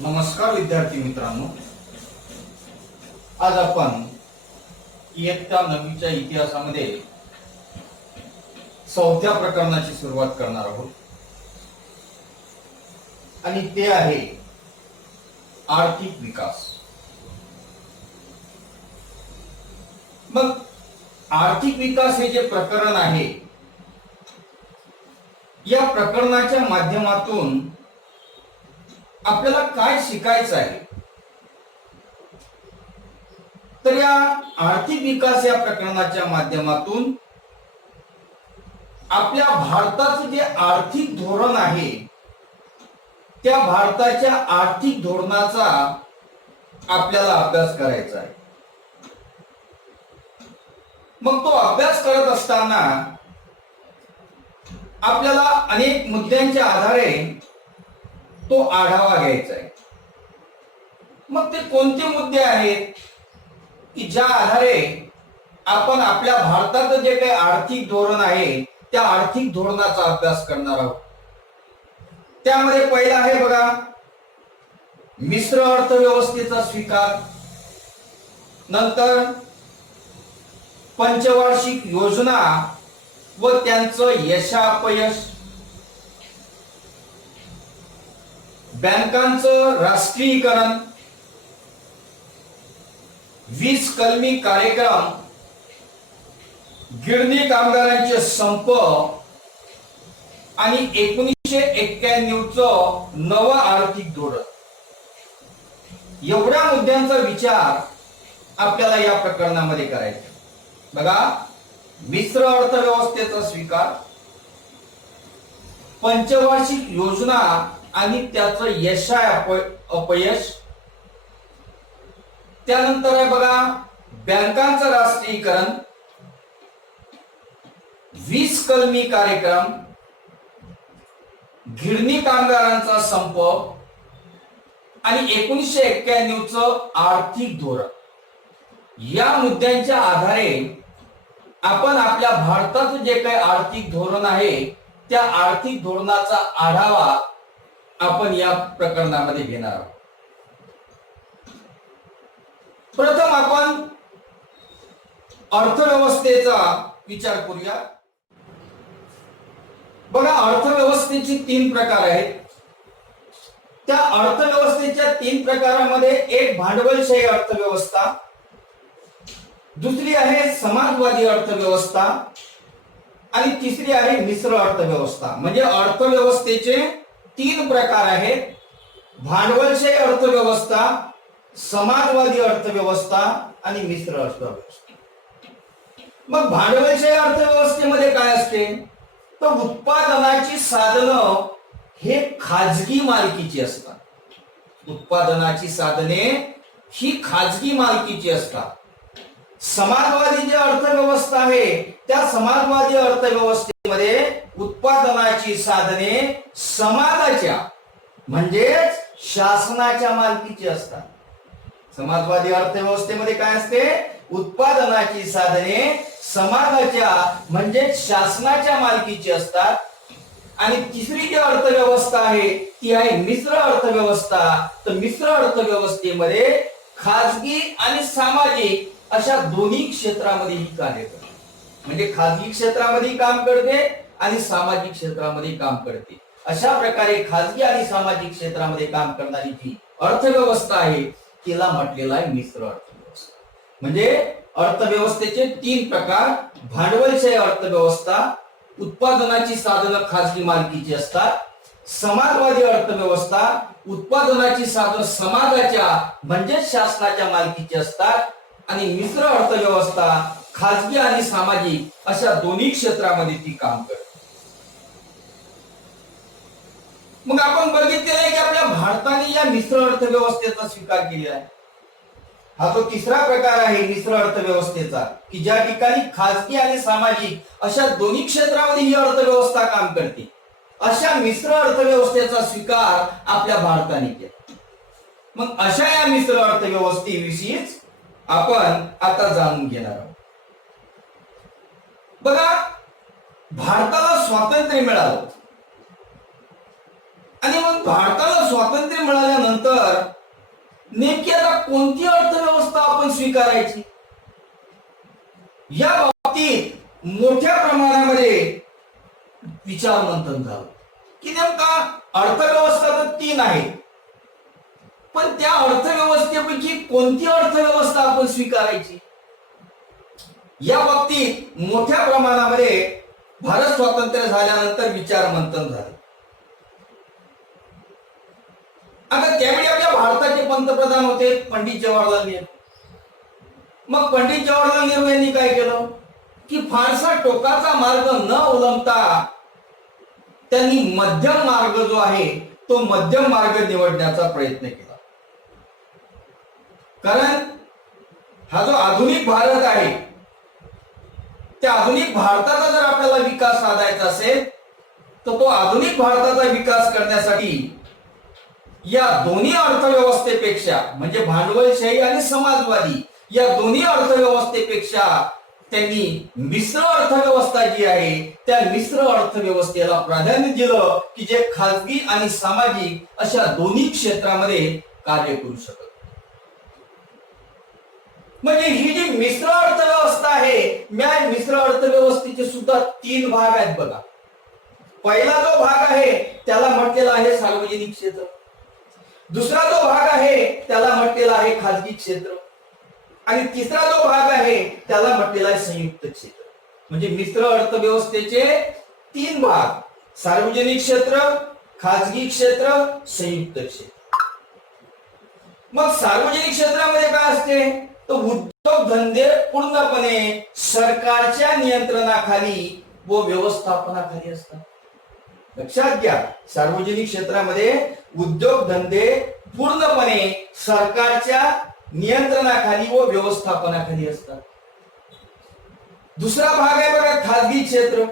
नमस्कार विद्यार्थी मित्रांनो, आज आपण इयत्ता 9वीच्या इतिहासामध्ये 4थ्या प्रकरणाची सुरुवात करणार आहोत आणि ते आहे आर्थिक विकास। मग आर्थिक विकास हे जे प्रकरण आहे, या प्रकरणाच्या माध्यमातून आपल्याला काय शिकायचं आहे, तर या आर्थिक विकास या प्रकरणाच्या माध्यमातून आपल्या भारताचं जे आर्थिक धोरण आहे, त्या भारताच्या आर्थिक धोरणाचा आपल्याला अभ्यास करायचा आहे। मग तो अभ्यास करत असताना आपल्याला अनेक मुद्द्यांच्या आधारे तो आढावा घ्यायचा आहे। मग ते कोणते मुद्दे आहेत की ज्या आधारे आपण आपल्या भारताचं जे काही आर्थिक धोरण आहे, त्या आर्थिक धोरणाचा अभ्यास करणार आहोत। त्यामध्ये पहिला आहे बघा, मिश्र अर्थव्यवस्थेचा स्वीकार, नंतर पंचवार्षिक योजना व त्यांचं यशापयश, बँकांचं राष्ट्रीयीकरण, 20 कलमी कार्यक्रम, गिरणी कामगारांचे संप आणि 1991 चं नवं आर्थिक धोरण। एवढ्या मुद्द्यांचा विचार आपल्याला या प्रकरणामध्ये करायचा। बघा, मिश्र अर्थव्यवस्थेचा स्वीकार, पंचवार्षिक योजना आणि त्याचं यश अपयश, त्यानंतर आहे बघा बँकांचं राष्ट्रीयीकरण, 20 कलमी कार्यक्रम, गिरणी कामगारांचा संप आणि 1991 चं आर्थिक धोरण। या मुद्द्यांच्या आधारे आपण आपल्या भारताचं जे काही आर्थिक धोरण आहे, त्या आर्थिक धोरणाचा आढावा आपण या प्रकरणामध्ये घेणार आहोत। प्रथम आपण अर्थव्यवस्थेचा विचार करूया। बघा, अर्थव्यवस्थेचे 3 प्रकार आहेत। त्या अर्थव्यवस्थेच्या 3 प्रकारामध्ये एक भांडवलशाही अर्थव्यवस्था, दुसरी आहे समाजवादी अर्थव्यवस्था आणि तिसरी आहे मिश्र अर्थव्यवस्था। म्हणजे अर्थव्यवस्थेचे 3 प्रकार आहेत: भांडवलशाही अर्थव्यवस्था, समाजवादी अर्थव्यवस्था आणि मिश्र अर्थव्यवस्था। मग भांडवलशाही अर्थव्यवस्थेमध्ये काय असते, तर उत्पादनाची साधनं हे खाजगी मालकीची असतात। उत्पादनाची साधने ही खाजगी मालकीची असतात। समाजवादी जी अर्थव्यवस्था आहे, त्या समाजवादी अर्थव्यवस्थेमध्ये उत्पादनाची साधने समाजाच्या म्हणजेच शासनाच्या मालकीची असतात। समाजवादी अर्थव्यवस्थेमध्ये काय असते, उत्पादनाची साधने समाजाच्या म्हणजेच शासनाच्या मालकीची असतात। आणि तिसरी जी अर्थव्यवस्था आहे ती आहे मिश्र अर्थव्यवस्था। तर मिश्र अर्थव्यवस्थेमध्ये खाजगी आणि सामाजिक अशा दोन्ही क्षेत्रामध्ये ही कार्य करते। म्हणजे खाजगी क्षेत्रामध्ये काम करते आणि सामाजिक क्षेत्रामध्ये काम करते। अशा प्रकारे खाजगी आणि सामाजिक क्षेत्रामध्ये काम करणारी जी अर्थव्यवस्था आहे, तिला म्हटलेला आहे मिश्र अर्थव्यवस्था। म्हणजे अर्थव्यवस्थेचे 3 प्रकार: भांडवलशाही अर्थव्यवस्था, उत्पादनाची साधनं खाजगी मालकीची असतात; समाजवादी अर्थव्यवस्था, उत्पादनाची साधनं समाजाच्या म्हणजेच शासनाच्या मालकीची असतात; आणि मिश्र अर्थव्यवस्था खाजगी आणि सामाजिक अशा दोन्ही क्षेत्रामध्ये ती काम करते। मग आपण बघितलेलं आहे की आपल्या भारताने या मिश्र अर्थव्यवस्थेचा स्वीकार केलेला आहे। हा तो तिसरा प्रकार आहे मिश्र अर्थव्यवस्थेचा, की ज्या ठिकाणी खाजगी आणि सामाजिक अशा दोन्ही क्षेत्रामध्ये ही अर्थव्यवस्था काम करते। अशा मिश्र अर्थव्यवस्थेचा स्वीकार आपल्या भारताने केला। मग अशा या मिश्र अर्थव्यवस्थेविषयीच आपण आता जाणून घेणार आहोत। बघा, भारताला स्वातंत्र्य मिळालं आणि मग भारताला स्वातंत्र्य मिळाल्यानंतर नेमकी आता कोणती अर्थव्यवस्था आपण स्वीकारायची, या बाबतीत मोठ्या प्रमाणामध्ये विचार मंथन झालं की नेमका अर्थव्यवस्था तर 3 आहे, पण त्या अर्थव्यवस्थेपैकी कोणती अर्थव्यवस्था आपण स्वीकारायची, या बाबतीत मोठ्या प्रमाणामध्ये भारत स्वातंत्र्य झाल्यानंतर विचार मंथन झाले. आता त्यावेळी आपल्या भारताचे पंतप्रधान होते पंडित जवाहरलाल नेहरू. मग पंडित जवाहरलाल नेहरू यांनी काय केलं की फारसा टोकाचा मार्ग न अवलंबता त्यांनी मध्यम मार्ग जो आहे तो मध्यम मार्ग निवडण्याचा प्रयत्न केला. कारण हा जो आधुनिक भारत आहे त्या आधुनिक भारताचा जर आपल्याला विकास साधायचा असेल तर तो आधुनिक भारताचा विकास करण्यासाठी या दोन्ही अर्थव्यवस्थेपेक्षा म्हणजे भांडवलशाही आणि समाजवादी या दोन्ही अर्थव्यवस्थेपेक्षा त्यांनी मिश्र अर्थव्यवस्था जी आहे त्या मिश्र अर्थव्यवस्थेला प्राधान्य दिलं की जे खाजगी आणि सामाजिक अशा दोन्ही क्षेत्रामध्ये कार्य करू शकत. म्हणजे ही जी मिश्र अर्थव्यवस्था आहे या मिश्र अर्थव्यवस्थेचे सुद्धा 3 भाग आहेत बघा. पहिला जो भाग आहे त्याला म्हटलेला आहे सार्वजनिक क्षेत्र, दुसरा जो भाग आहे त्याला म्हटलेला आहे खाजगी क्षेत्र आणि तिसरा जो भाग आहे त्याला म्हटलेला आहे संयुक्त क्षेत्र. म्हणजे मिश्र अर्थव्यवस्थेचे 3 भाग, सार्वजनिक क्षेत्र, खाजगी क्षेत्र, संयुक्त क्षेत्र. मग सार्वजनिक क्षेत्रामध्ये काय असते तर उद्योगधंदे पूर्णपणे सरकारच्या नियंत्रणाखाली व व्यवस्थापनाखाली असतात. लक्षात घ्या, सार्वजनिक क्षेत्रामध्ये उद्योगधंदे पूर्णपणे सरकारच्या नियंत्रणाखाली व व्यवस्थापनाखाली असतात. दुसरा भाग आहे बघा खाजगी क्षेत्र.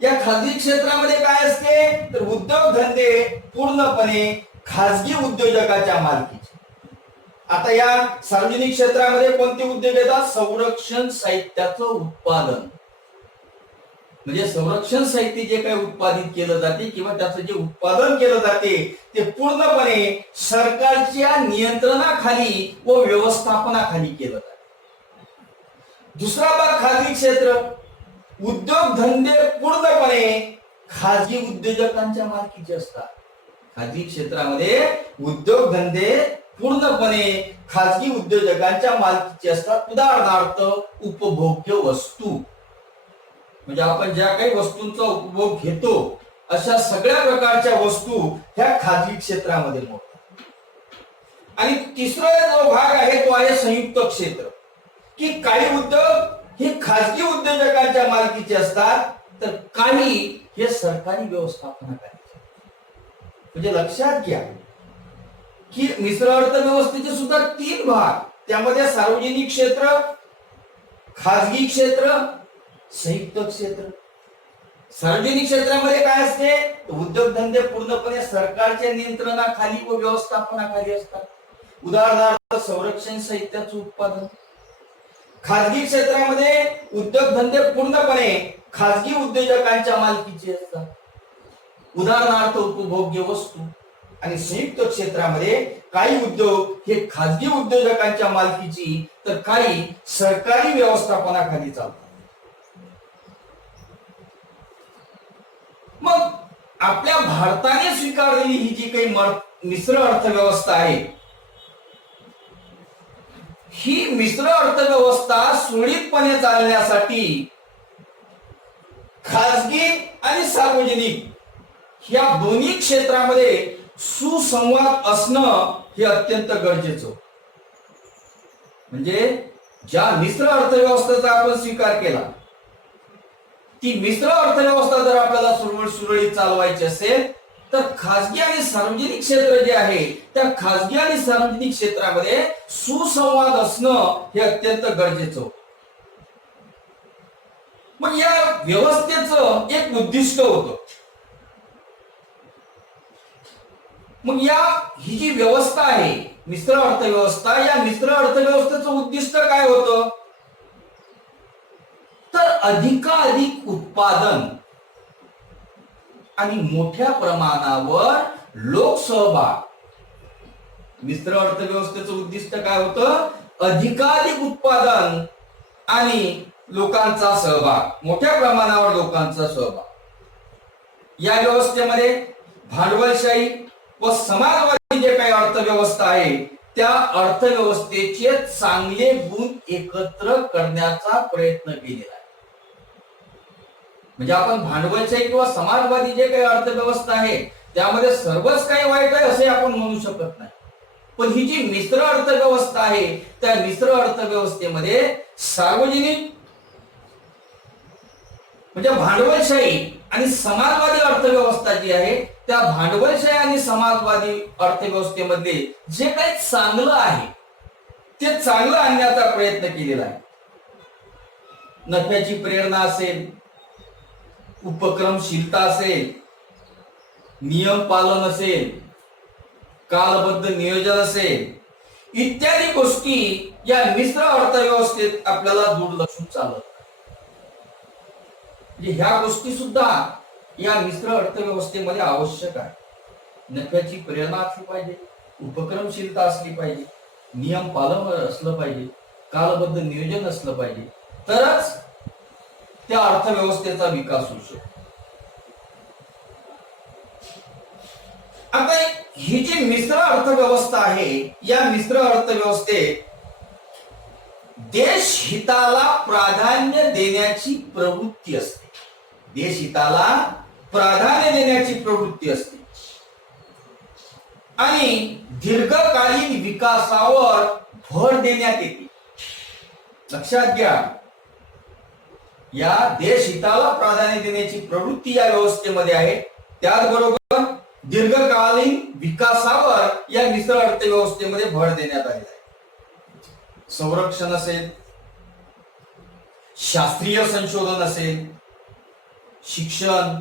या खाजगी क्षेत्रामध्ये काय असते तर उद्योगधंदे पूर्णपणे खाजगी उद्योजकाच्या मालकीचे. आता या सार्वजनिक क्षेत्रामध्ये कोणते उद्योग येतात, संरक्षण साहित्याचं उत्पादन, म्हणजे संरक्षण साहित्य जे काही उत्पादित केलं जाते किंवा त्याचं जे उत्पादन केलं जाते ते पूर्णपणे सरकारच्या नियंत्रणाखाली व व्यवस्थापनाखाली केलं जाते. दुसरा भाग खाजगी क्षेत्र, उद्योगधंदे पूर्णपणे खाजगी उद्योजकांच्या मालकीचे असतात. खाजगी क्षेत्रामध्ये उद्योगधंदे पूर्णपणे खाजगी उद्योजकांच्या मालकीचे असतात. उदाहरणार्थ उपभोग्य वस्तू, म्हणजे आपण ज्या काही वस्तूंचा उपभोग घेतो अशा सगळ्या प्रकारच्या वस्तू ह्या खाजगी क्षेत्रामध्ये मोडतात. आणि तिसरा जो भाग आहे तो आहे संयुक्त क्षेत्र, की काही उद्योग हे खाजगी उद्योजकांच्या मालकीचे असतात तर काही हे सरकारी व्यवस्थापनाखाली. म्हणजे लक्षात घ्या की मिश्र अर्थव्यवस्थेचे सुद्धा 3 भाग, त्यामध्ये सार्वजनिक क्षेत्र, खाजगी क्षेत्र, संयुक्त क्षेत्र. सार्वजनिक क्षेत्रामध्ये काय असते उद्योगधंदे पूर्णपणे सरकारच्या नियंत्रणाखाली व व्यवस्थापनाखाली असतात. उदाहरणार्थ संरक्षण साहित्याचं उत्पादन. खाजगी क्षेत्रामध्ये उद्योगधंदे पूर्णपणे खाजगी उद्योजकांच्या मालकीचे असतात. उदाहरणार्थ उपभोग्य वस्तू. आणि संयुक्त क्षेत्रामध्ये काही उद्योग हे खाजगी उद्योजकांच्या मालकीची तर काही सरकारी व्यवस्थापनाखाली चालतात. मग आपल्या भारताने स्वीकारलेली ही जी काही मिश्र अर्थव्यवस्था आहे ही मिश्र अर्थव्यवस्था सुरळीतपणे चालण्यासाठी खाजगी आणि सार्वजनिक या दोन्ही क्षेत्रामध्ये सुसंवाद असणं हे अत्यंत गरजेचं. म्हणजे ज्या मिश्र अर्थव्यवस्थेचा आपण स्वीकार केला ती मिश्र अर्थव्यवस्था जर आपल्याला सुरळीत चालवायची असेल तर खाजगी आणि सार्वजनिक क्षेत्र जे आहे त्या खाजगी आणि सार्वजनिक क्षेत्रामध्ये सुसंवाद असणं हे अत्यंत गरजेचं. मग या व्यवस्थेचं एक उद्दिष्ट होतं. मग ही जी व्यवस्था आहे मिश्र अर्थव्यवस्था, या मिश्र अर्थव्यवस्थेचं उद्दिष्ट काय होतं तर अधिकाधिक उत्पादन आणि मोठ्या प्रमाणावर लोकसहभाग. मिश्र अर्थव्यवस्थेचं उद्दिष्ट काय होतं? अधिकाधिक उत्पादन आणि लोकांचा सहभाग, मोठ्या प्रमाणावर लोकांचा सहभाग. या व्यवस्थेमध्ये भांडवलशाही व समाजवादी जे काही अर्थव्यवस्था आहे त्या अर्थव्यवस्थेचे चांगले गुण एकत्र करण्याचा प्रयत्न केलेला आहे. म्हणजे आपण भांडवलशाही किंवा समाजवादी जे काही अर्थव्यवस्था आहे त्यामध्ये सर्वच काही वाईट आहे असे आपण म्हणू शकत नाही. पण ही जी मिश्र अर्थव्यवस्था आहे त्या मिश्र अर्थव्यवस्थेमध्ये सार्वजनिक म्हणजे भांडवलशाही आणि समाजवादी अर्थव्यवस्था जी आहे त्या भांडवलशाही आणि समाजवादी अर्थव्यवस्थेमध्ये जे काही चांगलं आहे ते चांगलं आणण्याचा प्रयत्न केलेला आहे. नफ्याची प्रेरणा असेल, उपक्रमशीलता असेल, नियम पालन असेल, कालबद्ध नियोजन असेल, इत्यादी गोष्टी या मिश्र अर्थव्यवस्थेत आपल्याला दुर्लक्षून चालत. ह्या गोष्टी सुद्धा या मिश्र अर्थव्यवस्थेमध्ये आवश्यक आहे. नफ्याची प्रेरणा असली पाहिजे, उपक्रमशीलता असली पाहिजे, नियम पालन असलं पाहिजे, कालबद्ध नियोजन असलं पाहिजे, तरच त्या अर्थव्यवस्थेचा विकास होऊ शकतो. आता ही जी मिश्र अर्थव्यवस्था आहे या मिश्र अर्थव्यवस्थेत देश हिताला प्राधान्य देण्याची प्रवृत्ती असते. देश हिताला प्राधान्य देण्याची प्रवृत्ती असते आणि दीर्घकालीन विकासावर भर देण्यात येते. लक्षात घ्या, या देश हिताला प्राधान्य देण्याची प्रवृत्ती या व्यवस्थेमध्ये आहे. त्याचबरोबर दीर्घकालीन विकासावर या मिश्र अर्थव्यवस्थेमध्ये भर देण्यात आलेला आहे. संरक्षण असेल, शास्त्रीय संशोधन असेल, शिक्षण,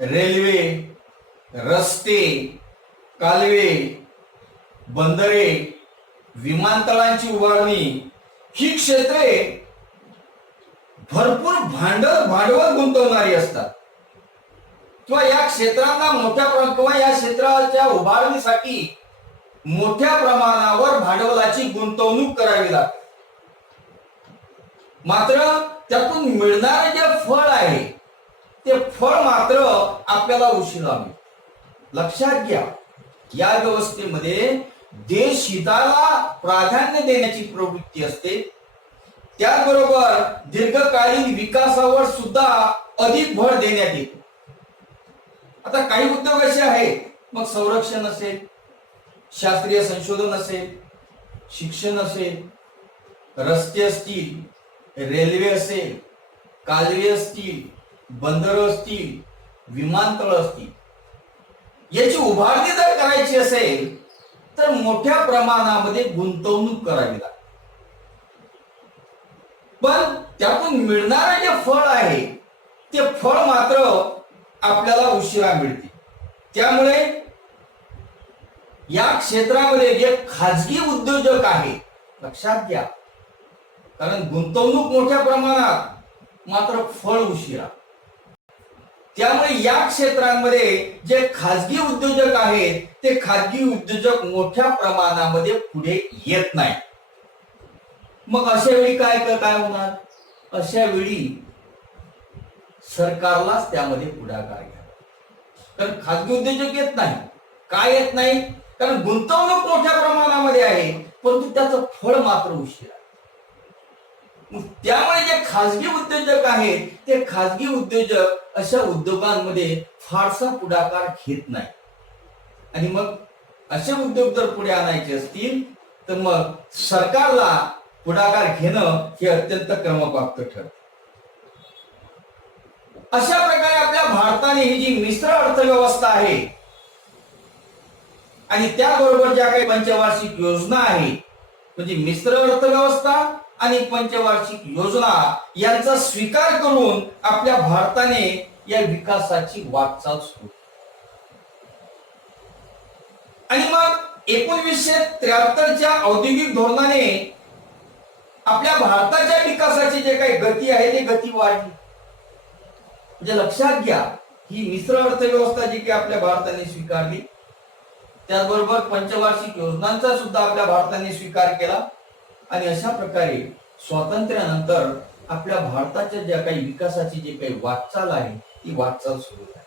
रेल्वे, रस्ते, कालवे, बंदरे, विमानतळांची उभारणी ही क्षेत्रे भरपूर भांडवल गुंतवणारी असतात किंवा या क्षेत्रांना किंवा या क्षेत्राच्या उभारणीसाठी मोठ्या प्रमाणावर भांडवलाची गुंतवणूक करावी लागते. मात्र त्यातून मिळणारे जे फळ आहे ते फळ मात्र आपल्याला उशिरा मिळते. लक्षात घ्या, या व्यवस्थेमध्ये देश हिताला प्राधान्य देण्याची प्रवृत्ती असते. त्याचबरोबर दीर्घकालीन विकासावर सुद्धा अधिक भर देण्यात येतो. आता काही उद्योग असे आहेत, मग संरक्षण असेल, शास्त्रीय संशोधन असेल, शिक्षण असेल, रस्ते असतील, रेल्वे असेल, कालवे असतील, बंदर असतील, विमानतळ असतील, याची उभारणी जर करायची असेल तर मोठ्या प्रमाणामध्ये गुंतवणूक करावी लागते. पण त्यातून मिळणारे जे फळ आहे ते फळ मात्र आपल्याला उशिरा मिळते. त्यामुळे या क्षेत्रामध्ये जे खाजगी उद्योजक आहेत, लक्षात घ्या, कारण गुंतवणूक मोठ्या प्रमाणात मात्र फळ उशिरा. त्यामुळे या क्षेत्रांमध्ये जे खाजगी उद्योजक आहेत ते खाजगी उद्योजक मोठ्या प्रमाणामध्ये पुढे येत नाही. मग अशा वेळी काय होणार? अशा वेळी सरकारलाच त्यामध्ये पुढाकार घ्यावा. कारण खाजगी उद्योजक येत नाही. काय येत नाही? कारण गुंतवणूक मोठ्या प्रमाणामध्ये आहे परंतु त्याचं फळ मात्र उशिरा. त्यामुळे जे खाजगी उद्योजक आहेत ते खाजगी उद्योजक अशा उद्योगांमध्ये फारसा पुढाकार घेत नाही. आणि मग असे उद्योग जर पुढे आणायचे असतील तर मग सरकारला पुढाकार घेणं हे अत्यंत क्रमप्राप्त ठरतं. अशा प्रकारे आपल्या भारताने ही जी मिश्र अर्थव्यवस्था आहे आणि त्याबरोबर ज्या काही पंचवार्षिक योजना आहेत, म्हणजे मिश्र अर्थव्यवस्था आणि पंचवार्षिक योजना यांचा स्वीकार करून आपल्या भारताने या विकासाची वाटचाल सुरू. आणि मग 1973च्या औद्योगिक धोरणाने आपल्या भारताच्या विकासाची जे काही गती आहे ती गती वाढली. म्हणजे लक्षात घ्या, ही मिश्र अर्थव्यवस्था जी की आपल्या भारताने स्वीकारली, त्याचबरोबर पंचवार्षिक योजनांचा सुद्धा आपल्या भारताने स्वीकार केला आणि अशा प्रकारे स्वातंत्र्यानंतर आपल्या भारताच्या ज्या काही विकासाची जी काही वाटचाल आहे ती वाटचाल सुरू आहे.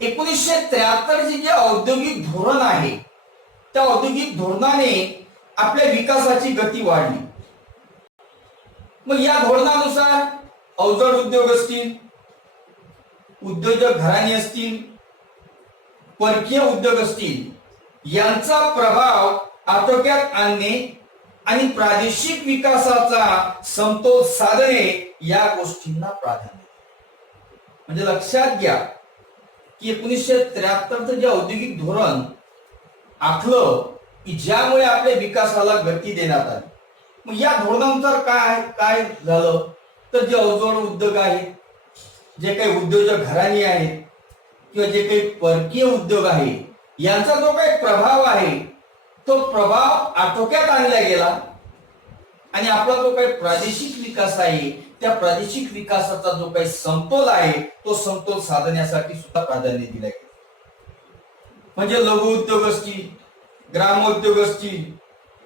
1973 चे जे औद्योगिक धोरण आहे त्या औद्योगिक धोरणाने आपल्या विकासाची गती वाढली. मग या धोरणानुसार अवजड उद्योग असतील, उद्योजक घराणी असतील, परकीय उद्योग असतील यांचा प्रभाव आटोक्यात आणणे आणि प्रादेशिक विकासाचा समतोल साधणे या गोष्टींना प्राधान्य. म्हणजे लक्षात घ्या की 1973चं जे औद्योगिक धोरण आखलं की ज्यामुळे आपल्या विकासाला गती देण्यात आली. मग या धोरणानुसार काय झालं तर जे अवजड उद्योग आहेत, जे काही उद्योजक घराणी आहेत किंवा जे काही परकीय उद्योग आहे यांचा जो काही प्रभाव आहे तो प्रभाव आटोक्यात आणला गेला आणि आपला जो काही प्रादेशिक विकास आहे त्या प्रादेशिक विकासाचा जो काही समतोल आहे तो समतोल साधण्यासाठी सुद्धा प्राधान्य दिले गेले. म्हणजे लघु उद्योग असतील, ग्रामोद्योग असतील,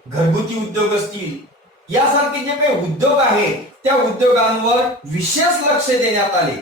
घरगुती उद्योग असतील यासारखे जे काही उद्योग आहेत त्या उद्योगांवर विशेष लक्ष देण्यात आले.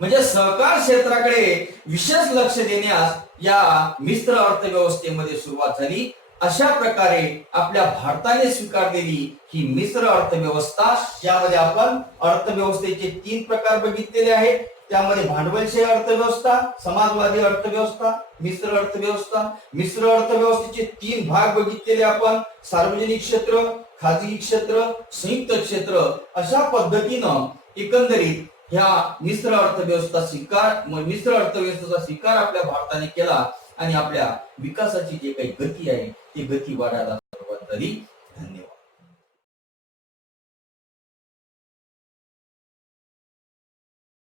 म्हणजे सहकार क्षेत्राकडे विशेष लक्ष देण्यास या मिश्र अर्थव्यवस्थेमध्ये सुरुवात झाली. अशा प्रकारे आपल्या भारताने स्वीकारलेली ही मिश्र अर्थव्यवस्था, यामध्ये आपण अर्थव्यवस्थेचे 3 प्रकार बघितलेले आहेत. त्यामध्ये भांडवलशाही अर्थव्यवस्था, समाजवादी अर्थव्यवस्था, मिश्र अर्थव्यवस्था. मिश्र अर्थव्यवस्थेचे 3 भाग बघितलेले आपण, सार्वजनिक क्षेत्र, खाजगी क्षेत्र, संयुक्त क्षेत्र. अशा पद्धतीनं एकंदरीत ह्या मिश्र अर्थव्यवस्थेचा स्वीकार आपल्या भारताने केला आणि आपल्या विकासाची जी काही गती आहे ती गती वाढायला सुरुवात झाली.